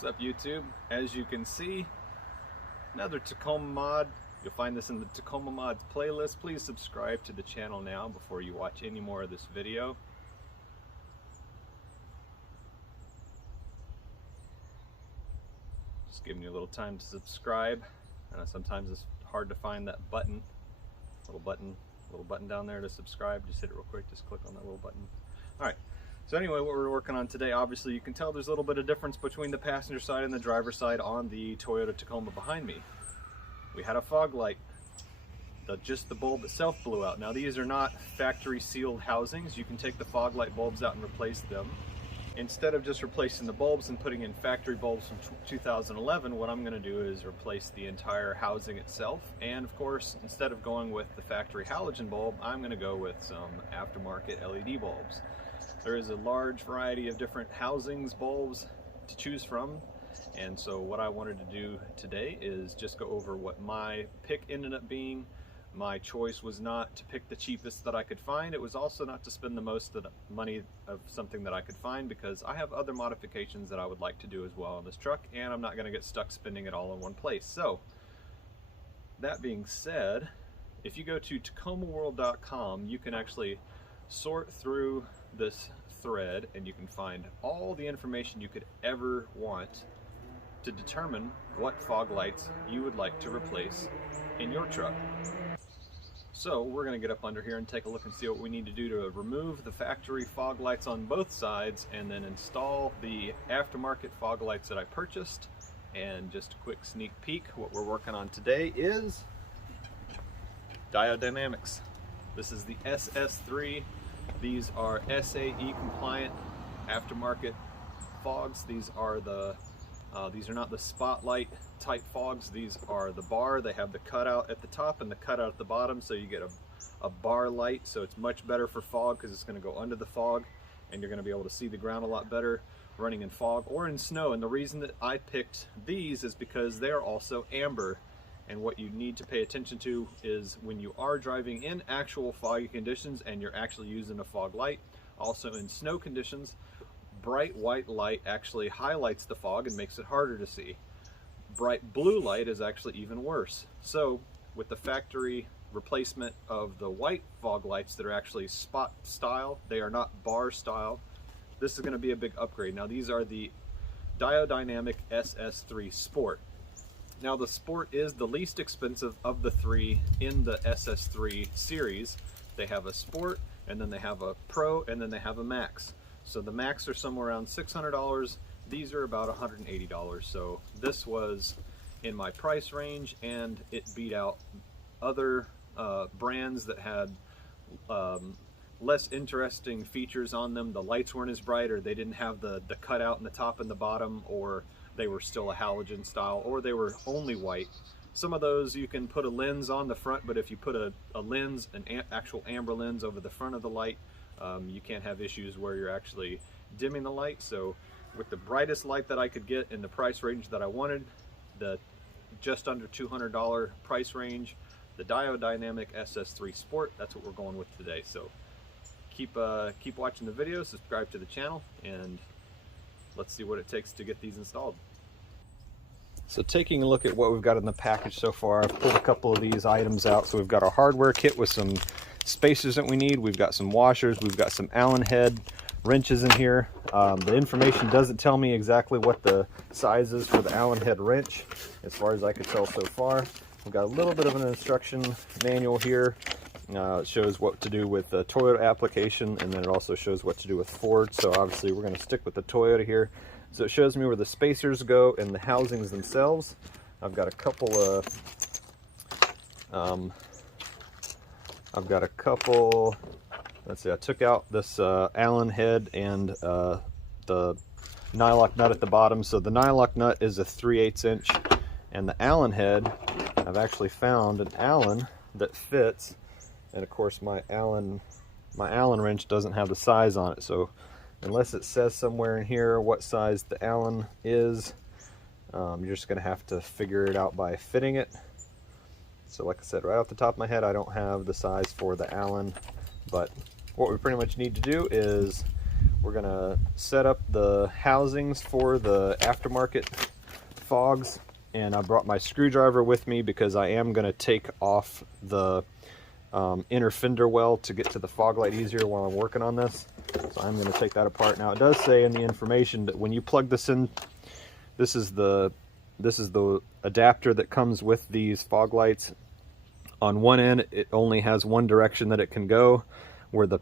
What's up, YouTube? As you can see, another Tacoma mod. You'll find this in the Tacoma mods playlist. Please subscribe to the channel now before you watch any more of this video. Just giving you a little time to subscribe. Sometimes it's hard to find that button, little button down there to subscribe. Just hit it real quick. Just click on that little button. All right. So anyway, what we're working on today, obviously you can tell there's a little bit of difference between the passenger side and the driver's side on the Toyota Tacoma behind me. We had a fog light. Just the bulb itself blew out. Now these are not factory sealed housings. You can take the fog light bulbs out and replace them. Instead of just replacing the bulbs and putting in factory bulbs from 2011, what I'm going to do is replace the entire housing itself. And of course, instead of going with the factory halogen bulb, I'm going to go with some aftermarket LED bulbs. There is a large variety of different housings, bulbs to choose from, and so what I wanted to do today is just go over what my pick ended up being. My choice was not to pick the cheapest that I could find. It was also not to spend the most money of something that I could find, because I have other modifications that I would like to do as well on this truck, and I'm not going to get stuck spending it all in one place. So that being said, if you go to tacomaworld.com, you can actually sort through this thread and you can find all the information you could ever want to determine what fog lights you would like to replace in your truck. So we're going to get up under here and take a look and see what we need to do to remove the factory fog lights on both sides and then install the aftermarket fog lights that I purchased. And just a quick sneak peek, what we're working on today is Diode Dynamics. This is the SS3. These are SAE compliant aftermarket fogs. These are not the spotlight type fogs. These are the bar. They have the cutout at the top and the cutout at the bottom, so you get a bar light. So it's much better for fog because it's going to go under the fog and you're going to be able to see the ground a lot better running in fog or in snow. And the reason that I picked these is because they're also amber. And what you need to pay attention to is when you are driving in actual foggy conditions and you're actually using a fog light, also in snow conditions, bright white light actually highlights the fog and makes it harder to see. Bright blue light is actually even worse. So with the factory replacement of the white fog lights that are actually spot style, they are not bar style, this is going to be a big upgrade. Now these are the Diode Dynamic SS3 Sport. Now the Sport is the least expensive of the three in the SS3 series. They have a Sport, and then they have a Pro, and then they have a Max. So the Max are somewhere around $600. These are about $180. So this was in my price range, and it beat out other brands that had less interesting features on them. The lights weren't as bright, or they didn't have the cutout in the top and the bottom, or they were still a halogen style, or they were only white. Some of those you can put a lens on the front, but if you put a lens, an actual amber lens over the front of the light, you can't have issues where you're actually dimming the light. So with the brightest light that I could get in the price range that I wanted, the just under $200 price range, the Diode Dynamic SS3 Sport, that's what we're going with today. So keep watching the video, subscribe to the channel, and let's see what it takes to get these installed. So taking a look at what we've got in the package so far, I've pulled a couple of these items out. So we've got our hardware kit with some spacers that we need. We've got some washers. We've got some Allen head wrenches in here. The information doesn't tell me exactly what the size is for the Allen head wrench, as far as I could tell so far. We've got a little bit of an instruction manual here. It shows what to do with the Toyota application, and then it also shows what to do with Ford. So obviously we're going to stick with the Toyota here. So it shows me where the spacers go and the housings themselves. I've got a couple of let's see, I took out this Allen head and the nylock nut at the bottom. So the nylock nut is a 3/8 inch, and the Allen head, I've actually found an Allen that fits. And of course my Allen wrench doesn't have the size on it, so unless it says somewhere in here what size the Allen is, you're just going to have to figure it out by fitting it. So like I said, right off the top of my head, I don't have the size for the Allen, but what we pretty much need to do is we're gonna set up the housings for the aftermarket fogs, and I brought my screwdriver with me because I am gonna take off the inner fender well to get to the fog light easier while I'm working on this. So I'm gonna take that apart. Now it does say in the information that when you plug this in, this is the adapter that comes with these fog lights. On one end, it only has one direction that it can go, where the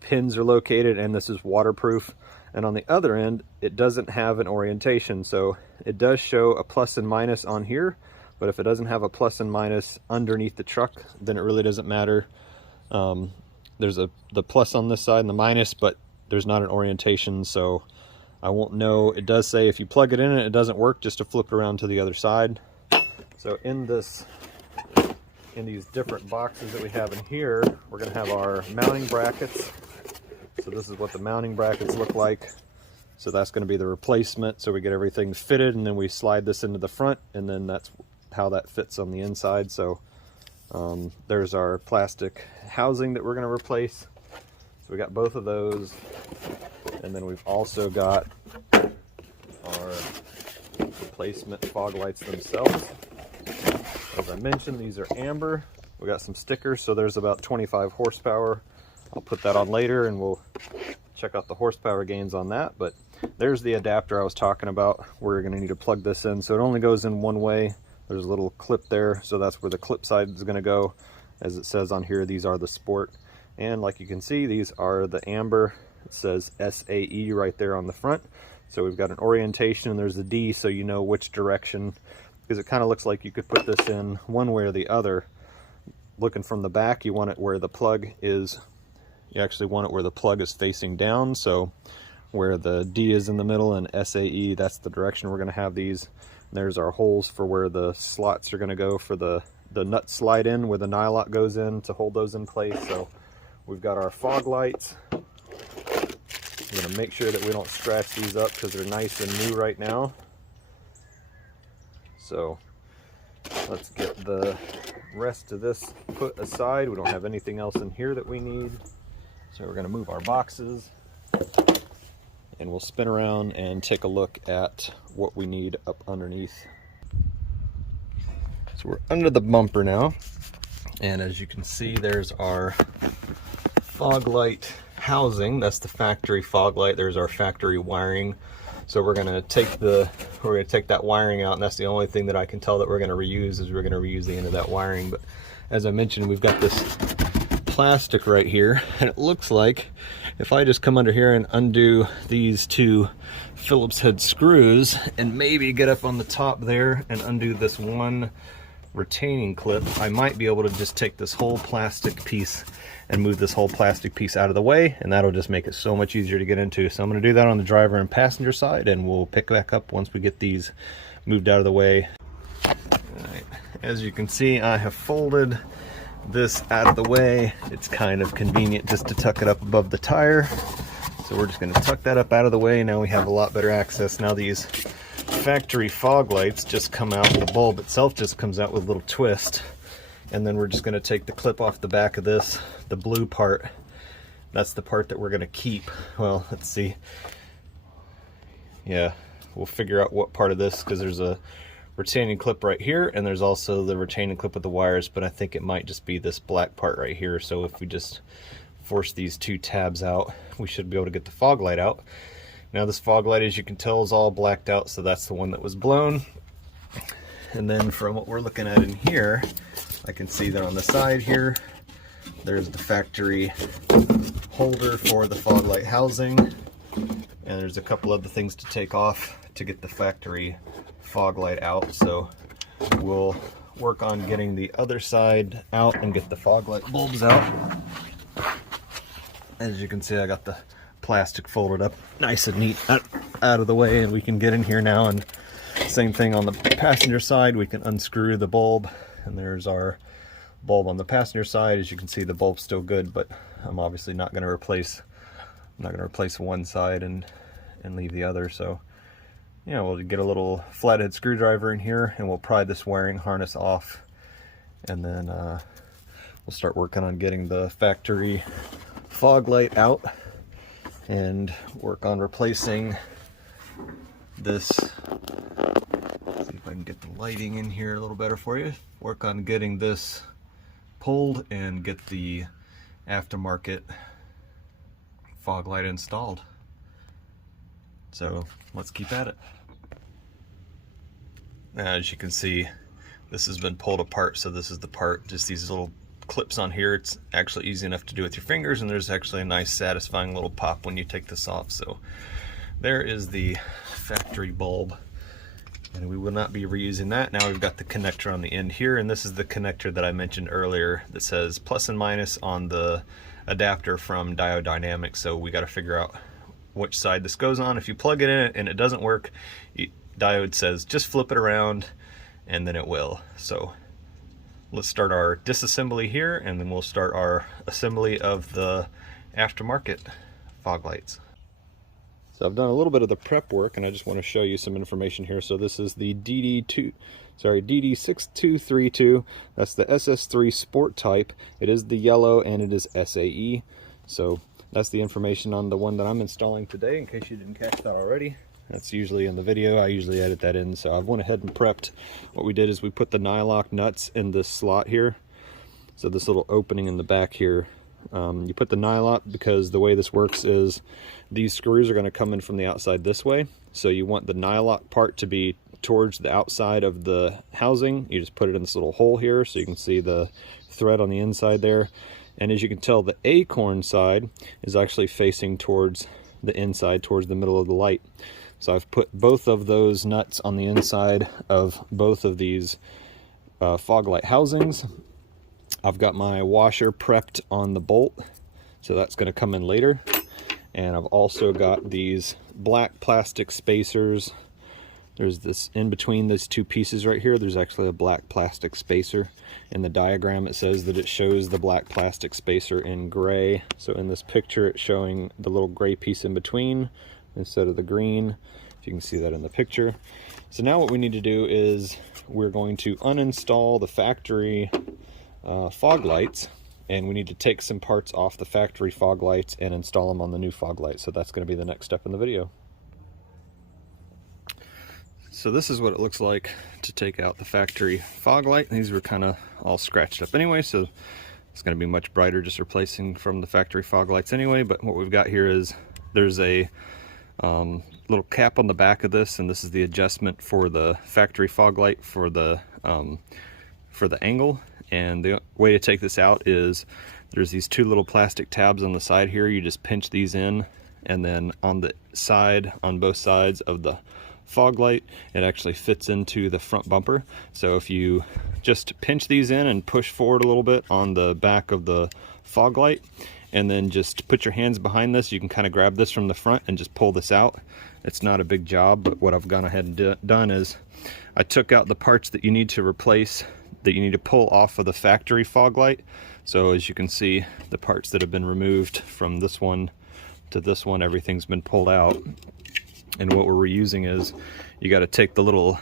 pins are located, and this is waterproof. And on the other end, it doesn't have an orientation. So it does show a plus and minus on here, but if it doesn't have a plus and minus underneath the truck, then it really doesn't matter. There's the plus on this side and the minus, but there's not an orientation, so I won't know. It does say if you plug it in and it doesn't work, just to flip it around to the other side. So in these different boxes that we have in here, we're going to have our mounting brackets. So this is what the mounting brackets look like. So that's going to be the replacement. So we get everything fitted, and then we slide this into the front, and then that's how that fits on the inside. So there's our plastic housing that we're going to replace. So we got both of those, and then we've also got our replacement fog lights themselves. As I mentioned, these are amber. We got some stickers, so there's about 25 horsepower. I'll put that on later, and we'll check out the horsepower gains on that. But there's the adapter I was talking about. We're going to need to plug this in, so it only goes in one way. There's a little clip there, so that's where the clip side is going to go. As it says on here, these are the sport. And like you can see, these are the amber. It says SAE right there on the front. So we've got an orientation, and there's a D, so you know which direction, because it kind of looks like you could put this in one way or the other. Looking from the back, you want it where the plug is. You actually want it where the plug is facing down, so where the D is in the middle and SAE, that's the direction we're going to have these. And there's our holes for where the slots are going to go for the nut slide in, where the nylock goes in to hold those in place. So we've got our fog lights. I'm going to make sure that we don't scratch these up because they're nice and new right now. So let's get the rest of this put aside. We don't have anything else in here that we need. So we're going to move our boxes, and we'll spin around and take a look at what we need up underneath. So we're under the bumper now, and as you can see, there's our fog light housing. That's the factory fog light. There's our factory wiring. So we're going to take that wiring out, and that's the only thing that I can tell that we're going to reuse is we're going to reuse the end of that wiring. But as I mentioned, we've got this plastic right here, and it looks like if I just come under here and undo these two Phillips head screws and maybe get up on the top there and undo this one retaining clip, I might be able to just take this whole plastic piece and move this whole plastic piece out of the way, and that'll just make it so much easier to get into. So I'm going to do that on the driver and passenger side, and we'll pick back up once we get these moved out of the way. All right. As you can see, I have folded this out of the way. It's kind of convenient just to tuck it up above the tire. So we're just going to tuck that up out of the way. Now we have a lot better access. Now these factory fog lights just come out, the bulb itself just comes out with a little twist. And then we're just going to take the clip off the back of this, the blue part. That's the part that we're going to keep. Well, let's see. Yeah, we'll figure out what part of this, because there's a retaining clip right here, and there's also the retaining clip with the wires, but I think it might just be this black part right here. So if we just force these two tabs out, we should be able to get the fog light out. Now this fog light, as you can tell, is all blacked out, so that's the one that was blown. And then from what we're looking at in here, I can see that on the side here, there's the factory holder for the fog light housing, and there's a couple other things to take off to get the factory fog light out. So we'll work on getting the other side out and get the fog light bulbs out. As you can see, I got the plastic folded up nice and neat out of the way, and we can get in here now. And same thing on the passenger side, we can unscrew the bulb, and there's our bulb on the passenger side. As you can see, the bulb's still good, but I'm obviously not going to replace one side and leave the other. So yeah, we'll get a little flathead screwdriver in here, and we'll pry this wiring harness off, and then we'll start working on getting the factory fog light out. and work on replacing this. See if I can get the lighting in here a little better for you. Work on getting this pulled and get the aftermarket fog light installed. So let's keep at it. Now, as you can see, this has been pulled apart. So this is the part, just these little clips on here. It's actually easy enough to do with your fingers, and there's actually a nice satisfying little pop when you take this off. So there is the factory bulb, and we will not be reusing that. Now we've got the connector on the end here, and this is the connector that I mentioned earlier that says plus and minus on the adapter from Diode Dynamics. So we got to figure out which side this goes on. If you plug it in and it doesn't work, Diode says just flip it around and then it will. So let's start our disassembly here, and then we'll start our assembly of the aftermarket fog lights. So I've done a little bit of the prep work, and I just want to show you some information here. So this is the DD6232. That's the SS3 Sport type. It is the yellow, and it is SAE. So that's the information on the one that I'm installing today, in case you didn't catch that already. That's usually in the video. I usually edit that in. So I went ahead and prepped. What we did is we put the nylock nuts in this slot here. So this little opening in the back here. You put the nylock because the way this works is these screws are going to come in from the outside this way. So you want the nylock part to be towards the outside of the housing. You just put it in this little hole here so you can see the thread on the inside there. And as you can tell, the acorn side is actually facing towards the inside, towards the middle of the light. So I've put both of those nuts on the inside of both of these fog light housings. I've got my washer prepped on the bolt, so that's going to come in later. And I've also got these black plastic spacers. There's this in between these two pieces right here. There's actually a black plastic spacer. In the diagram it says that it shows the black plastic spacer in gray. So in this picture it's showing the little gray piece in between instead of the green, if you can see that in the picture. So now what we need to do is we're going to uninstall the factory fog lights, and we need to take some parts off the factory fog lights and install them on the new fog light. So that's going to be the next step in the video. So this is what it looks like to take out the factory fog light. These were kind of all scratched up anyway, so it's going to be much brighter just replacing from the factory fog lights anyway. But what we've got here is there's a little cap on the back of this, and this is the adjustment for the factory fog light for the angle. And the way to take this out is there's these two little plastic tabs on the side here. You just pinch these in, and then on the side, on both sides of the fog light, it actually fits into the front bumper. So if you just pinch these in and push forward a little bit on the back of the fog light, and then just put your hands behind this, you can kind of grab this from the front and just pull this out. It's not a big job, but what I've gone ahead and done is I took out the parts that you need to replace, that you need to pull off of the factory fog light. So as you can see, the parts that have been removed from this one to this one, everything's been pulled out. And what we're reusing is you got to take the little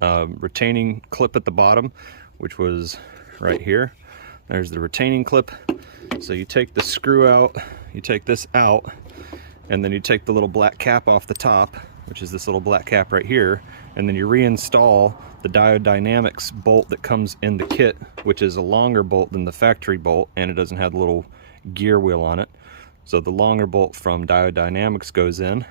retaining clip at the bottom, which was right here. There's the retaining clip. So you take the screw out, you take this out, and then you take the little black cap off the top, which is this little black cap right here, and then you reinstall the Diode Dynamics bolt that comes in the kit, which is a longer bolt than the factory bolt, and it doesn't have the little gear wheel on it. So the longer bolt from Diode Dynamics goes in.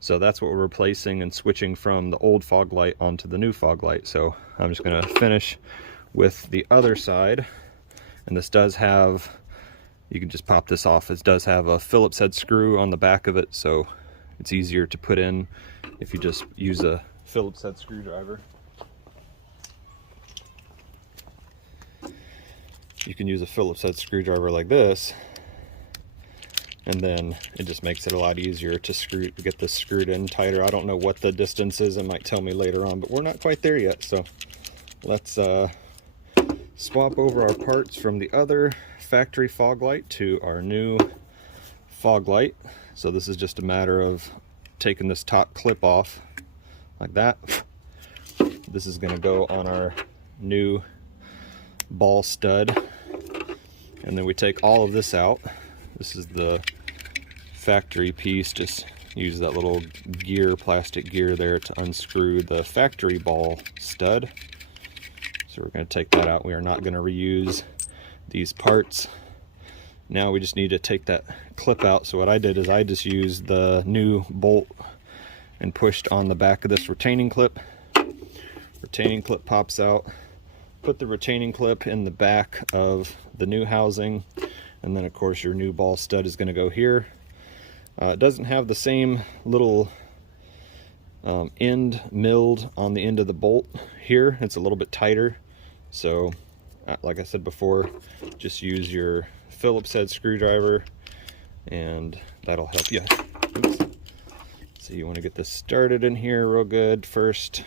So that's what we're replacing and switching from the old fog light onto the new fog light. So I'm just going to finish with the other side. And this does have, you can just pop this off, it does have a Phillips head screw on the back of it, so it's easier to put in if you just use a Phillips head screwdriver. You can use a Phillips head screwdriver like this, and then it just makes it a lot easier to get this screwed in tighter. I don't know what the distance is, it might tell me later on, but we're not quite there yet. So let's swap over our parts from the other factory fog light to our new fog light. So this is just a matter of taking this top clip off like that. This is going to go on our new ball stud, and then we take all of this out. This is the factory piece, just use that little gear, plastic gear there to unscrew the factory ball stud. So we're going to take that out. We are not going to reuse these parts. Now we just need to take that clip out. So what I did is I just used the new bolt and pushed on the back of this retaining clip. Retaining clip pops out. Put the retaining clip in the back of the new housing, and then of course your new ball stud is going to go here. It doesn't have the same little end milled on the end of the bolt here. It's a little bit tighter, so like I said before, just use your Phillips head screwdriver and that'll help you. Oops. So you want to get this started in here real good first,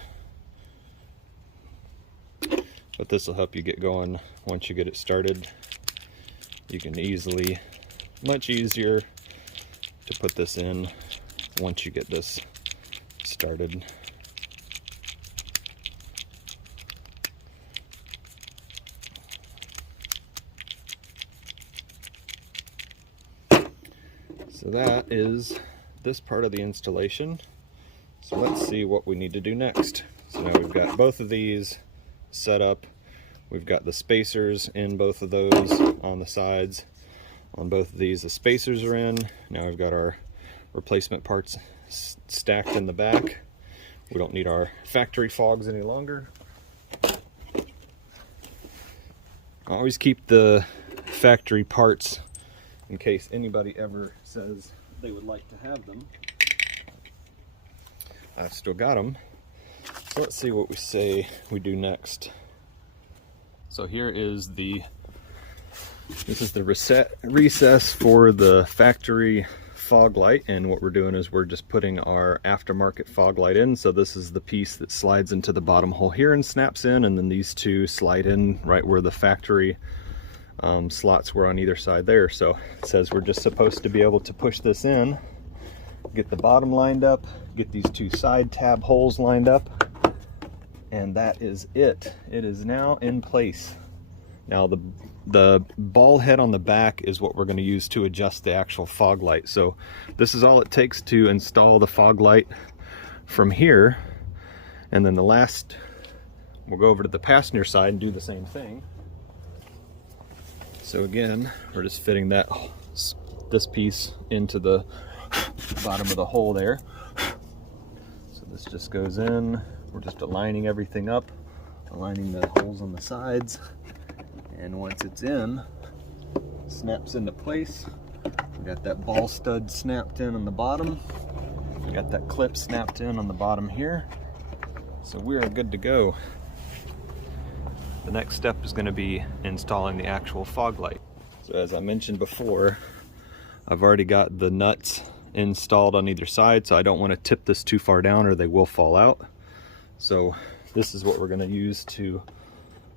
but this will help you get going. Once you get it started, you can easily, much easier to put this in once you get this started. So that is this part of the installation. So let's see what we need to do next. So now we've got both of these set up. We've got the spacers in both of those on the sides. On both of these, the spacers are in. Now we've got our replacement parts stacked in the back. We don't need our factory fogs any longer. Always keep the factory parts in case anybody ever says they would like to have them. I've still got them. So let's see what we say we do next. So here is this is the recess for the factory fog light, and what we're doing is we're just putting our aftermarket fog light in. So this is the piece that slides into the bottom hole here and snaps in, and then these two slide in right where the factory slots were on either side there. So it says we're just supposed to be able to push this in, get the bottom lined up, get these two side tab holes lined up, and that is it. It is now in place. Now the ball head on the back is what we're going to use to adjust the actual fog light. So this is all it takes to install the fog light from here, and then we'll go over to the passenger side and do the same thing. So again, we're just fitting this piece into the bottom of the hole there. So this just goes in. We're just aligning everything up, aligning the holes on the sides, and once it's in, it snaps into place. We got that ball stud snapped in on the bottom. We got that clip snapped in on the bottom here. So we're good to go. The next step is going to be installing the actual fog light. So as I mentioned before, I've already got the nuts installed on either side, so I don't want to tip this too far down or they will fall out. So this is what we're going to use to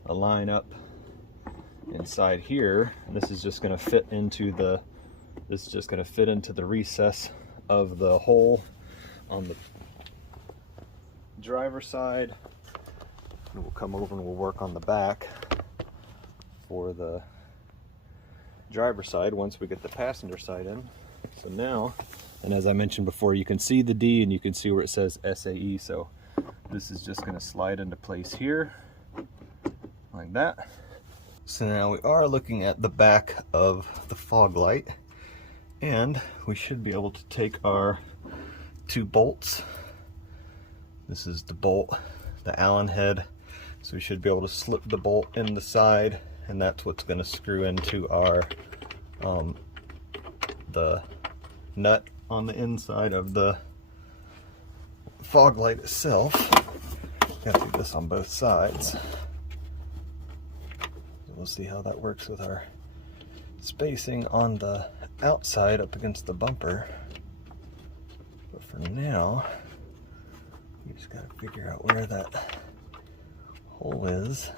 align up inside here. And this is just going to fit into the recess of the hole on the driver's side. And we'll come over and we'll work on the back for the driver's side once we get the passenger side in. So now, and as I mentioned before, you can see the D and you can see where it says SAE. So this is just going to slide into place here like that. So now we are looking at the back of the fog light, and we should be able to take our two bolts. This is the bolt, the Allen head. So we should be able to slip the bolt in the side, and that's what's going to screw into our the nut on the inside of the fog light itself. Got to do this on both sides. We'll see how that works with our spacing on the outside up against the bumper. But for now, we just got to figure out where that hole is,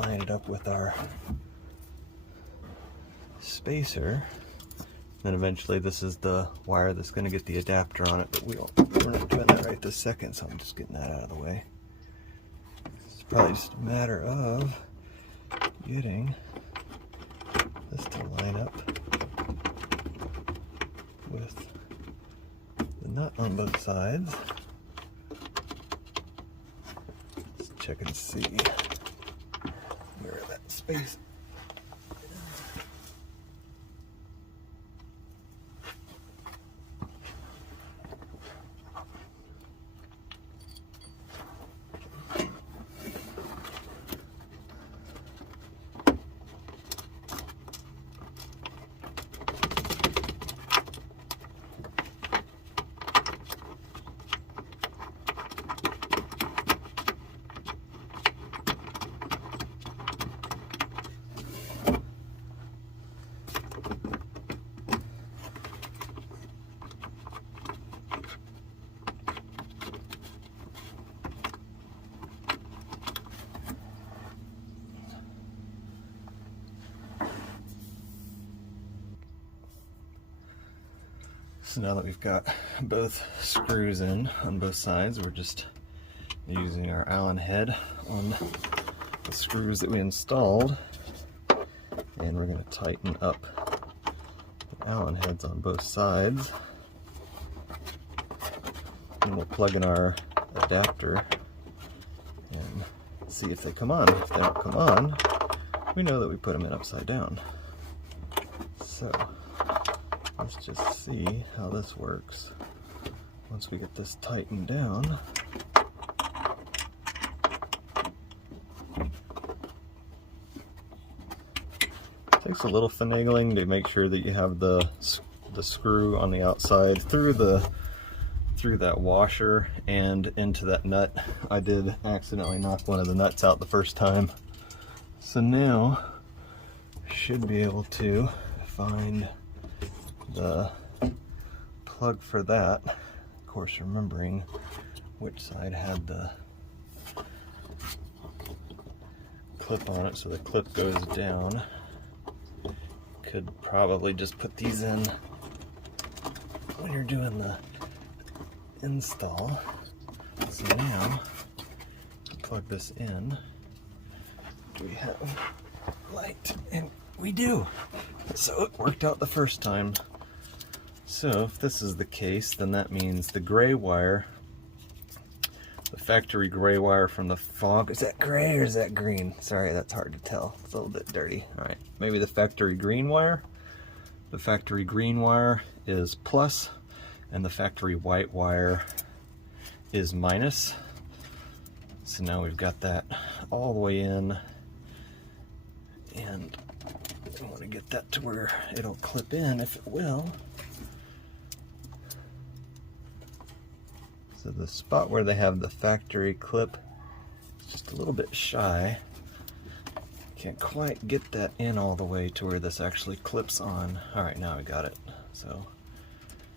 line it up with our spacer, then eventually this is the wire that's going to get the adapter on it, but we're not doing that right this second, so I'm just getting that out of the way. It's probably just a matter of getting this to line up nut on both sides. Let's check and see where that space. So now that we've got both screws in on both sides, we're just using our Allen head on the screws that we installed, and we're going to tighten up the Allen heads on both sides, and we'll plug in our adapter and see if they come on. If they don't come on, we know that we put them in upside down. So let's just see how this works. Once we get this tightened down, it takes a little finagling to make sure that you have the screw on the outside through that washer and into that nut. I did accidentally knock one of the nuts out the first time, so now should be able to find the plug for that. Of course, remembering which side had the clip on it, so the clip goes down. Could probably just put these in when you're doing the install. So now, plug this in. Do we have light? And we do! So it worked out the first time. So if this is the case, then that means the gray wire, the factory gray wire from the fog, is that gray or is that green? Sorry, that's hard to tell. It's a little bit dirty. All right, maybe the factory green wire. The factory green wire is plus, and the factory white wire is minus. So now we've got that all the way in, and I want to get that to where it'll clip in, if it will. So the spot where they have the factory clip is just a little bit shy. Can't quite get that in all the way to where this actually clips on. All right, now we got it. So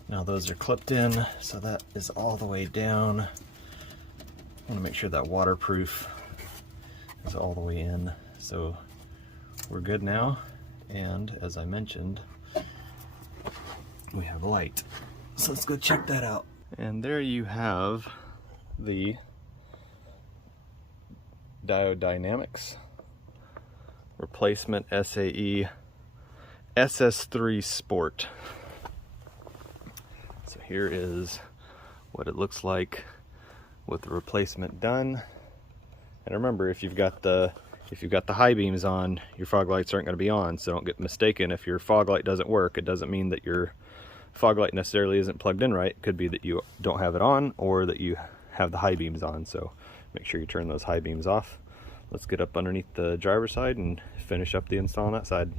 now those are clipped in, so that is all the way down. I want to make sure that waterproof is all the way in. So we're good now, and as I mentioned, we have light. So let's go check that out. And there you have the Diode Dynamics replacement SAE SS3 Sport. So here is what it looks like with the replacement done. And remember, if you've got the high beams on, your fog lights aren't going to be on, so don't get mistaken. If your fog light doesn't work, it doesn't mean that your fog light necessarily isn't plugged in right. It could be that you don't have it on, or that you have the high beams on, so make sure you turn those high beams off. Let's get up underneath the driver's side and finish up the install on that side.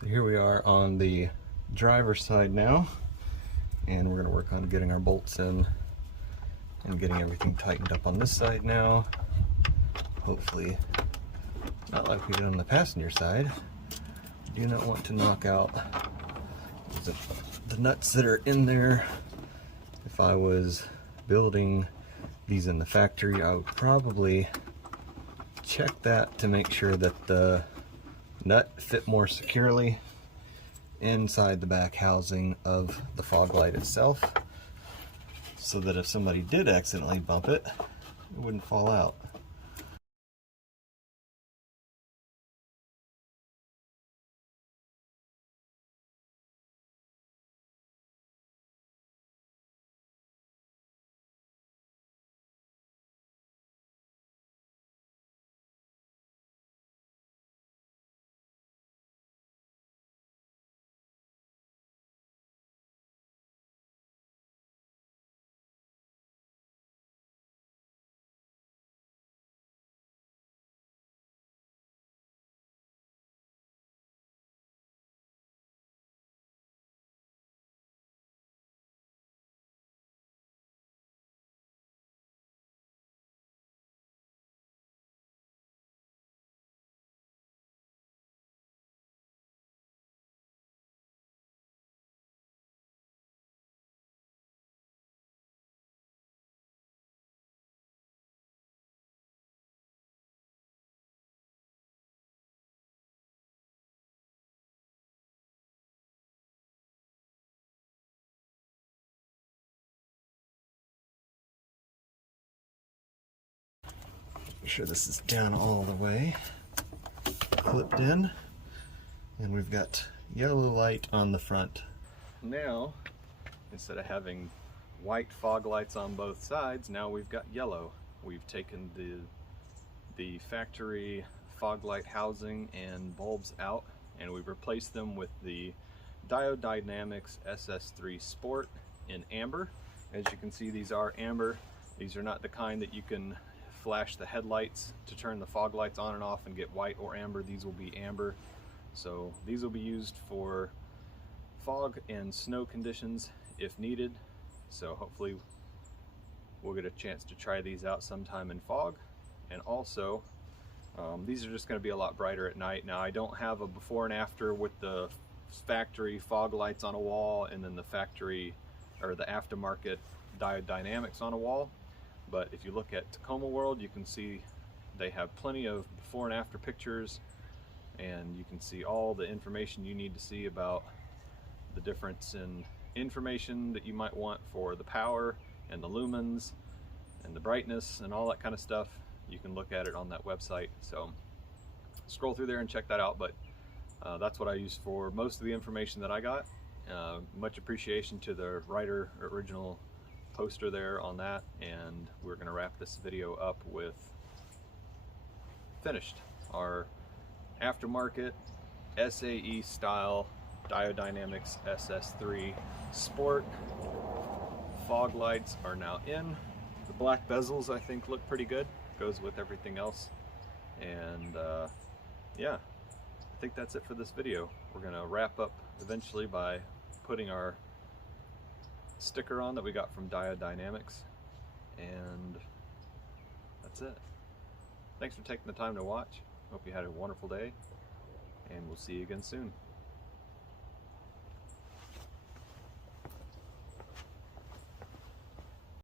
So here we are on the driver's side now, and we're going to work on getting our bolts in and getting everything tightened up on this side now. Hopefully not like we did on the passenger side. Do not want to knock out the nuts that are in there. If I was building these in the factory, I would probably check that to make sure that the nut fit more securely inside the back housing of the fog light itself, so that if somebody did accidentally bump it, it wouldn't fall out. sure this is down all the way, clipped in, and we've got yellow light on the front. Now, instead of having white fog lights on both sides, now we've got yellow. We've taken the factory fog light housing and bulbs out, and we've replaced them with the Diode Dynamics SS3 Sport in amber. As you can see, these are amber. These are not the kind that you can flash the headlights to turn the fog lights on and off and get white or amber. These will be amber. So these will be used for fog and snow conditions if needed. So hopefully we'll get a chance to try these out sometime in fog. And also, these are just going to be a lot brighter at night. Now, I don't have a before and after with the factory fog lights on a wall and then the factory or the aftermarket Diode Dynamics on a wall. But if you look at Tacoma World, you can see they have plenty of before and after pictures, and you can see all the information you need to see about the difference in information that you might want for the power and the lumens and the brightness and all that kind of stuff. You can look at it on that website. So scroll through there and check that out. But that's what I used for most of the information that I got. Much appreciation to the writer original poster there on that, and we're going to wrap this video up with finished our aftermarket SAE style Diode Dynamics SS3 Sport. Fog lights are now in. The black bezels I think look pretty good, goes with everything else. And yeah, I think that's it for this video. We're going to wrap up eventually by putting our sticker on that we got from Diode Dynamics, and that's it. Thanks for taking the time to watch. Hope you had a wonderful day, and we'll see you again soon.